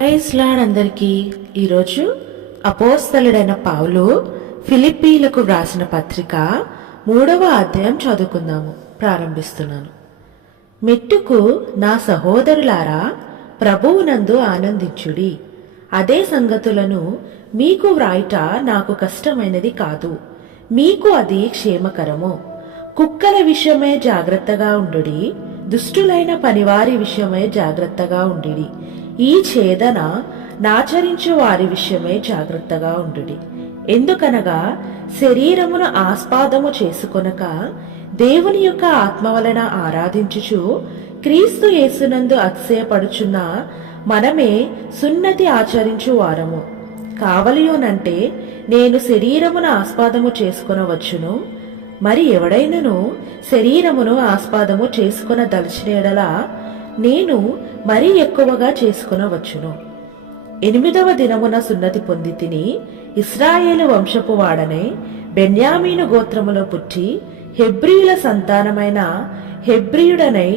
Praise lord అందరికీ. ఈరోజు అపోస్తలుడైన పౌలు ఫిలిప్పీలకు వ్రాసిన పత్రిక 3వ అధ్యాయం చదువుకుందాము. ప్రారంభిస్తున్నాను. మెట్టుకు నా సహోదరులారా, ప్రభువునందు ఆనందించుడి. అదే సంగతులను మీకు వ్రాయుట నాకు కష్టమైనది కాదు, మీకు అది క్షేమకరము. కుక్కల విషయమే జాగ్రత్తగా ఉండుడి, దుష్టులైన పనివారి విషయమై జాగ్రత్తగా ఉండుడి. ఈ ఛేదన నాచరించు వారి విషయమై జాగ్రత్తగా ఉండుడి. ఎందుకనగా శరీరమును ఆస్పాదము చేసుకొనక దేవుని యొక్క ఆత్మ వలన ఆరాధించుచు క్రీస్తు యేసునందు అతిశయపడుచున్న మనమే సున్నతి ఆచరించు వారము. కావలియోనంటే నేను శరీరమును ఆస్పాదము చేసుకొనవచ్చును, మరి ఎవడైనను శరీరమును ఆస్పాదము చేసుకొన దలచినేడలా నేను మరీ ఎక్కువగా చేసుకొనవచ్చును. 8వ దినమున సున్నతి పొంది తిని, ఇశ్రాయేలు వంశపు వాడనే బెన్యామీను గోత్రములో పుట్టి హెబ్రీయుల సంతానమైన హెబ్రీయుడనై,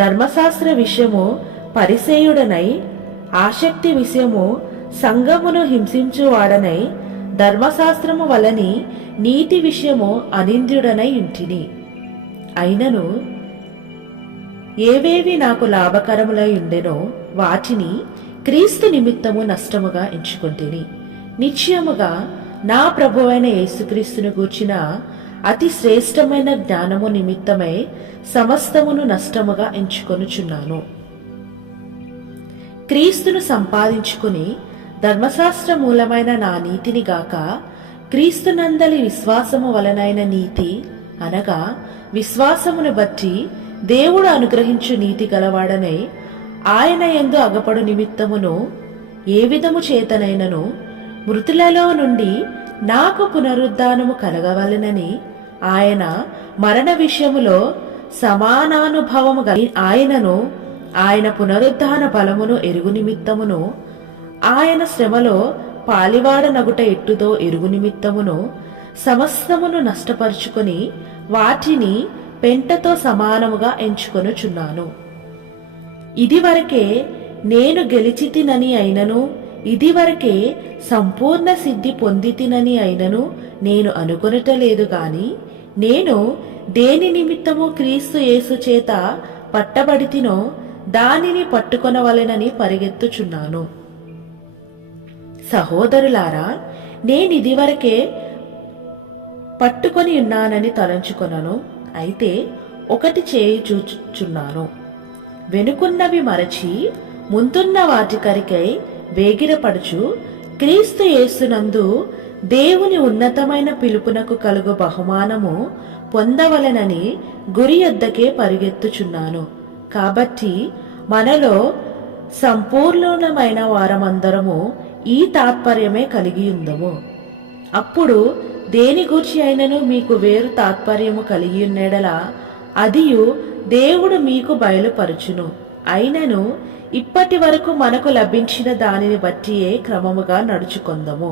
ధర్మశాస్త్ర విషయము పరిసేయుడనై, ఆసక్తి విషయము సంఘమును హింసించువాడనై, ధర్మశాస్త్రము వలని నీతి విషయము అనింద్యుడనై ఉంటిని. అయినను ఏవేవి నాకు లాభకరములై ఉండెనో వాటిని క్రీస్తు నిమిత్తము నష్టముగా ఎంచుకొంటిని. నిశ్చయముగా నా ప్రభువైన యేసుక్రీస్తును గూర్చిన అతి శ్రేష్టమైన జ్ఞానము నిమిత్తమై సమస్తమును నష్టముగా ఎంచుకొనుచున్నాను. క్రీస్తును సంపాదించుకుని ధర్మశాస్త్ర మూలమైన నా నీతిని గాక క్రీస్తునందలి విశ్వాసము వలనైన నీతి, అనగా విశ్వాసమును బట్టి దేవుడు అనుగ్రహించు నీతి గలవాడనై ఆయన యందు అగపడు నిమిత్తమును ఏ విధము చేతనైనను మృతులలో నుండి నాకు పునరుద్ధానము కలగవలెనని ఆయన మరణ విషయములో సమానానుభవము ఆయనను ఆయన పునరుద్ధాన బలమును ఎరుగు నిమిత్తమును ఆయన శ్రమలో పాలివాడనగుట ఎట్టుదో ఎరుగు నిమిత్తమును సమస్తమును నష్టపరుచుకొని వాటిని పెంటతో సమానముగా ఎంచుకొనుచున్నాను. ఇదివరకే నేను గెలిచితినని అయినను, ఇదివరకే సంపూర్ణ సిద్ధి పొందితినని అయినను నేను అనుకొనటలేదు గాని, నేను దేని నిమిత్తము క్రీస్తు యేసు చేత పట్టబడితినో దానిని పట్టుకొనవలెనని పరిగెత్తుచున్నాను. సహోదరులారా, నేనిదివరకే పట్టుకొని ఉన్నానని తలంచుకొనను. అయితే ఒకటి చేయుచున్నాను, వెనుకున్నవి మరచి ముందున్న వాటి కరికై వేగిరపడుచు క్రీస్తు యేసునందు దేవుని ఉన్నతమైన పిలుపునకు కలుగు బహుమానము పొందవలెనని గురి యొద్దకే పరిగెత్తుచున్నాను. కాబట్టి మనలో సంపూర్ణమైన వారమందరము ఈ తాత్పర్యమే కలిగి ఉందము. అప్పుడు దేని గూర్చి అయినను మీకు వేరు తాత్పర్యము కలిగి ఉన్నడలా అదియు దేవుడు మీకు బయలుపరచును. అయినను ఇప్పటి వరకు మనకు లభించిన దానిని బట్టియే క్రమముగా నడుచుకొందము.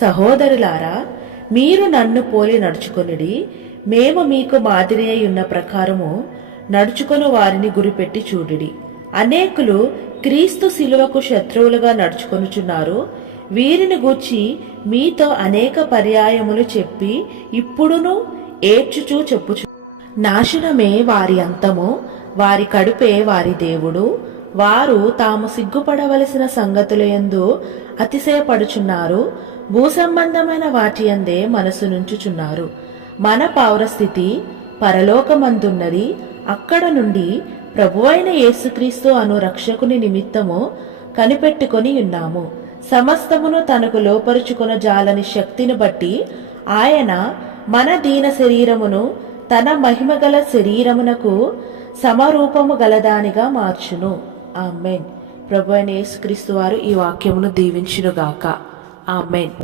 సహోదరులారా, మీరు నన్ను పోలి నడుచుకొనుడి. మేము మీకు మాదిరి అయి ఉన్న ప్రకారము నడుచుకొను వారిని గురిపెట్టి చూడుడి. అనేకులు క్రీస్తు శిలువకు శత్రువులుగా నడుచుకొనుచున్నారు. వీరిని గూర్చి మీతో అనేక పర్యాయములు చెప్పి ఇప్పుడును ఏడ్చుచూ చెప్పుచు, నాశనమే వారి అంతము, వారి కడుపే వారి దేవుడు. వారు తాము సిగ్గుపడవలసిన సంగతుల యందు అతిశయపడుచున్నారు, భూసంబంధమైన వాటి యందే మనసు నుంచుచున్నారు. మన పౌరస్థితి పరలోకమందున్నది. అక్కడ నుండి ప్రభువైన యేసుక్రీస్తు అను రక్షకుని నిమిత్తము కనిపెట్టుకొని ఉన్నాము. సమస్తమును తనకు లోపరుచుకొన జాలని శక్తిని బట్టి ఆయన మన దీన శరీరమును తన మహిమగల శరీరమునకు సమరూపము గలదానిగా మార్చును. ఆమేన్. ప్రభువైన యేసుక్రీస్తు వారు ఈ వాక్యమును దీవించునుగాక. ఆమేన్.